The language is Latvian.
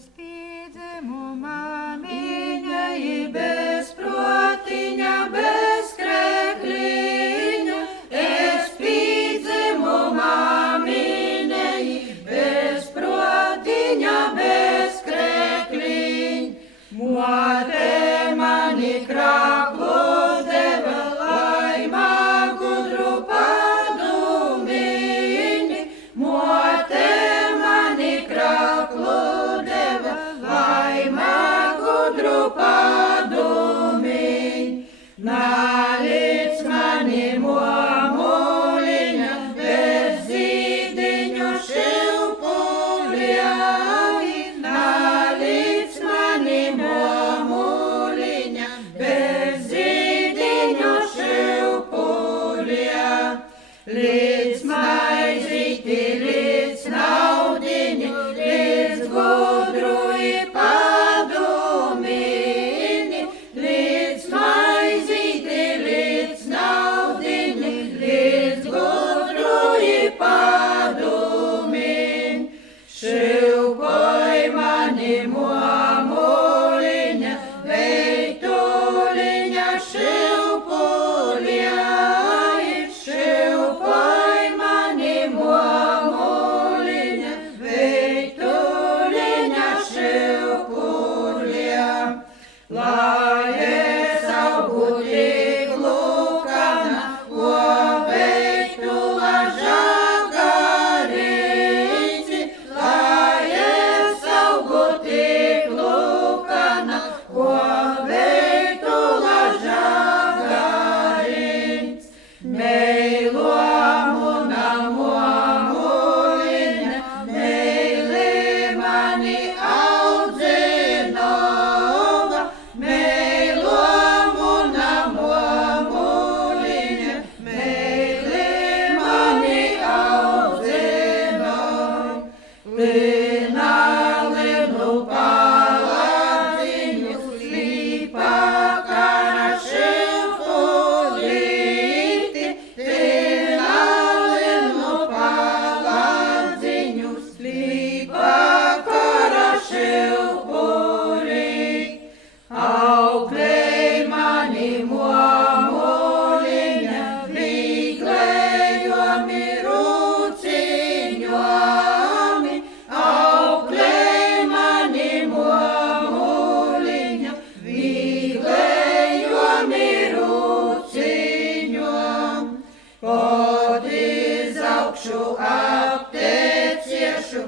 Spīdzumu māmiņa, bez protiņa, bez krekliņa. Es spīdzumu māmiņa, bez protiņa, bez krekliņa. Mote mani kraklu deva, lai man gudru padumiņi. Mote mani kraklu deva, lai man gudru padumiņi. Nalic mani momuliņa, bez zīdiņu šilpuļai. Nalic mani momuliņa, bez zīdiņu šilpuļai. Līdz maizīti, līdz naudiņi, līdz gudru padumiņi. Līdz maizīti, līdz naudiņi, līdz gudru padumiņi. Šilpoj mani momuliņa, veituliņa šilpuļai. Šilpoj mani momuliņa, veituliņa šilpuļai. Lai es augu tik lukana, ko veitula žagarici. Lai es augu tik lukana, ko veitula žagarici. Meiluomu namuliņa, meili mani audzinova. Meiluomu namuliņa, meili mani audzinova. Lina linu paladziņu, slīpa kara šilpulīti. Lina linu paladziņu, slīpa kara šilpulīti. Auklēj mani momuliņa, viglējumi rūciņomi. Auklēj mani momuliņa, viglējumi rūciņomi. Pod izaugšu apteciešu,